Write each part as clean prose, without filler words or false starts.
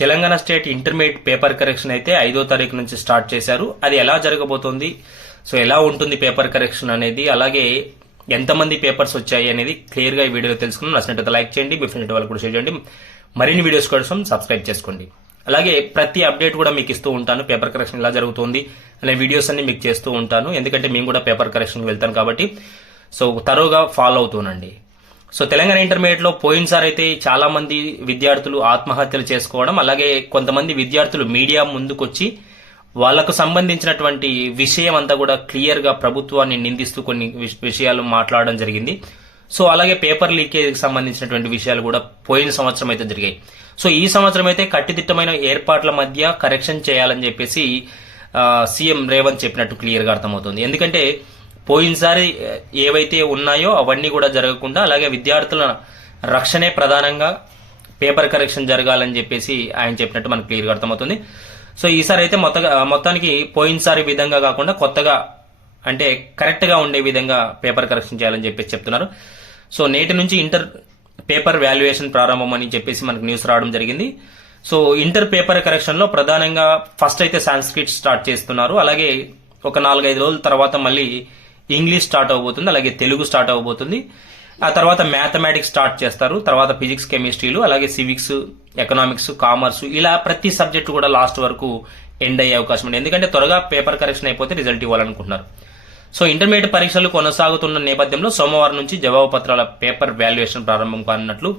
Telangana state intermediate paper correction అయితే 5వ తారీఖు నుంచి స్టార్ట్ చేశారు. అది ఎలా జరగబోతోంది, సో ఎలా ఉంటుంది పేపర్ కరెక్షన్ అనేది, అలాగే ఎంతమంది పేపర్స్ వచ్చాయి అనేది క్లియర్గా ఈ వీడియోలో తెలుసుకున్నాం. నచ్చినట్లయితే లైక్ చేయండి, మీ ఫ్రెండ్ వాళ్ళకు కూడా షేర్ చేయండి. మరిన్ని వీడియోస్ కోసం సబ్స్క్రైబ్ చేసుకోండి. అలాగే ప్రతి అప్డేట్ కూడా మీకు ఇస్తూ ఉంటాను. పేపర్ కరెక్షన్ ఎలా జరుగుతుంది అనే వీడియోస్ అన్ని మీకు చేస్తూ ఉంటాను. ఎందుకంటే మేము కూడా పేపర్ కరెక్షన్కి వెళ్తాను కాబట్టి సో తరోగా ఫాలో అవుతూనండి. సో తెలంగాణ ఇంటర్మీడియట్లో పోయినసారి అయితే చాలా మంది విద్యార్థులు ఆత్మహత్యలు చేసుకోవడం, అలాగే కొంతమంది విద్యార్థులు మీడియా ముందుకొచ్చి వాళ్లకు సంబంధించినటువంటి విషయం అంతా కూడా క్లియర్ గా ప్రభుత్వాన్ని నిందిస్తూ కొన్ని విషయాలు మాట్లాడడం జరిగింది. సో అలాగే పేపర్ లీకేజ్కి సంబంధించినటువంటి విషయాలు కూడా పోయిన సంవత్సరం అయితే జరిగాయి. సో ఈ సంవత్సరం అయితే కట్టుదిట్టమైన ఏర్పాట్ల మధ్య కరెక్షన్ చేయాలని చెప్పేసి సీఎం రేవంత్ చెప్పినట్టు క్లియర్ గా అర్థమవుతుంది. ఎందుకంటే పోయినసారి ఏవైతే ఉన్నాయో అవన్నీ కూడా జరగకుండా, అలాగే విద్యార్థుల రక్షణే ప్రధానంగా పేపర్ కరెక్షన్ జరగాలని చెప్పేసి ఆయన చెప్పినట్టు మనకు క్లియర్గా అర్థమవుతుంది. సో ఈసారి అయితే మొత్తానికి పోయినసారి విధంగా కాకుండా కొత్తగా అంటే కరెక్ట్ గా ఉండే విధంగా పేపర్ కరెక్షన్ చేయాలని చెప్పేసి చెప్తున్నారు. సో నేటి నుంచి ఇంటర్ పేపర్ వాల్యుయేషన్ ప్రారంభం అని చెప్పేసి మనకు న్యూస్ రావడం జరిగింది. సో ఇంటర్ పేపర్ కరెక్షన్ లో ప్రధానంగా ఫస్ట్ అయితే సాంస్క్రిట్ స్టార్ట్ చేస్తున్నారు. అలాగే ఒక 4-5 రోజుల తర్వాత మళ్ళీ ఇంగ్లీష్ స్టార్ట్ అవబోతుంది, అలాగే తెలుగు స్టార్ట్ అవబోతుంది. ఆ తర్వాత మ్యాథమెటిక్స్ స్టార్ట్ చేస్తారు, తర్వాత ఫిజిక్స్, కెమిస్ట్రీలు, అలాగే సివిక్స్, ఎకనామిక్స్, కామర్స్, ఇలా ప్రతి సబ్జెక్టు కూడా లాస్ట్ వరకు ఎండ్ అయ్యే అవకాశం ఉంది. ఎందుకంటే త్వరగా పేపర్ కరెక్షన్ అయిపోతే రిజల్ట్ ఇవ్వాలనుకుంటున్నారు. సో ఇంటర్మీడియట్ పరీక్షలు కొనసాగుతున్న నేపథ్యంలో సోమవారం నుంచి జవాబు పత్రాల పేపర్ వాల్యుయేషన్ ప్రారంభం కానున్నట్లు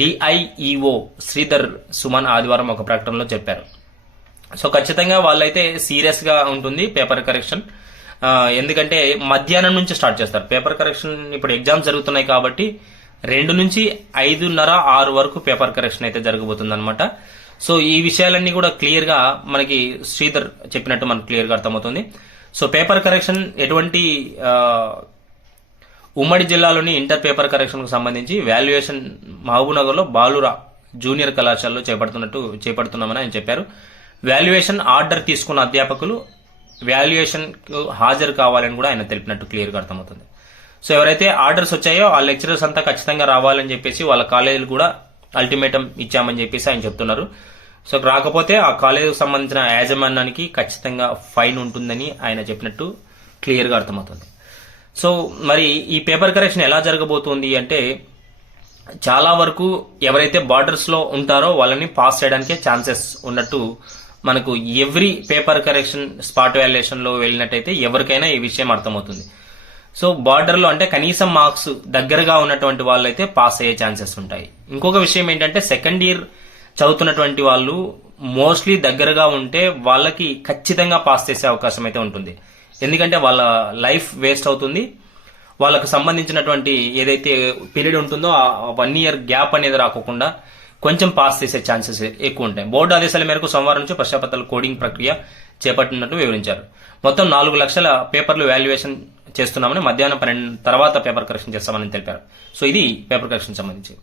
డిఐఈఓ శ్రీధర్ సుమన్ ఆదివారం ఒక ప్రకటనలో చెప్పారు. సో ఖచ్చితంగా వాళ్ళైతే సీరియస్ గా ఉంటుంది పేపర్ కరెక్షన్. ఎందుకంటే మధ్యాహ్నం నుంచి స్టార్ట్ చేస్తారు పేపర్ కరెక్షన్. ఇప్పుడు ఎగ్జామ్స్ జరుగుతున్నాయి కాబట్టి 2 నుంచి 5:30-6 వరకు పేపర్ కరెక్షన్ అయితే జరగబోతుంది అనమాట. సో ఈ విషయాలన్నీ కూడా క్లియర్ గా మనకి శ్రీధర్ చెప్పినట్టు మనకు క్లియర్ గా అర్థమవుతుంది. సో పేపర్ కరెక్షన్ ఎటువంటి ఉమ్మడి జిల్లాలోని ఇంటర్ పేపర్ కరెక్షన్ కు సంబంధించి వాల్యుయేషన్ మహబూబ్నగర్ లో బాలురా జూనియర్ కళాశాలలో చేపడుతున్నామని ఆయన చెప్పారు. వాల్యుయేషన్ ఆర్డర్ తీసుకున్న అధ్యాపకులు వాల్యుయేషన్ కు హాజరు కావాలని కూడా ఆయన తెలిపినట్టు క్లియర్ గా అర్థమవుతుంది. సో ఎవరైతే ఆర్డర్స్ వచ్చాయో ఆ లెక్చరర్స్ అంతా ఖచ్చితంగా రావాలని చెప్పేసి వాళ్ళ కాలేజీలు కూడా అల్టిమేటం ఇచ్చామని చెప్పేసి ఆయన చెప్తున్నారు. సో రాకపోతే ఆ కాలేజీకి సంబంధించిన యాజమాన్యానికి ఖచ్చితంగా ఫైన్ ఉంటుందని ఆయన చెప్పినట్టు క్లియర్ గా అర్థమవుతుంది. సో మరి ఈ పేపర్ కరెక్షన్ ఎలా జరగబోతుంది అంటే చాలా వరకు ఎవరైతే బార్డర్స్ లో ఉంటారో వాళ్ళని పాస్ చేయడానికే ఛాన్సెస్ ఉన్నట్టు మనకు every paper correction spot valuation లో వెళ్ళినట్టయితే ఎవరికైనా ఈ విషయం అర్థమవుతుంది. సో బార్డర్ లో అంటే కనీసం మార్క్స్ దగ్గరగా ఉన్నటువంటి వాళ్ళైతే పాస్ అయ్యే ఛాన్సెస్ ఉంటాయి. ఇంకొక విషయం ఏంటంటే సెకండ్ ఇయర్ చదువుతున్నటువంటి వాళ్ళు మోస్ట్లీ దగ్గరగా ఉంటే వాళ్ళకి ఖచ్చితంగా పాస్ చేసే అవకాశం అయితే ఉంటుంది. ఎందుకంటే వాళ్ళ లైఫ్ వేస్ట్ అవుతుంది. వాళ్ళకు సంబంధించినటువంటి ఏదైతే పీరియడ్ ఉంటుందో ఆ 1 year గ్యాప్ అనేది రాకుండా కొంచెం పాస్ చేసే ఛాన్సెస్ ఎక్కువ ఉంటాయి. బోర్డు ఆదేశాల మేరకు సోమవారం నుంచి పశ్చాత్తాల కోడింగ్ ప్రక్రియ చేపట్టినట్టు వివరించారు. మొత్తం 4 లక్షల పేపర్లు వాల్యుయేషన్ చేస్తున్నామని, మధ్యాహ్నం 12 తర్వాత పేపర్ కరెక్షన్ చేస్తామని తెలిపారు. సో ఇది పేపర్ కరెక్షన్ సంబంధించి.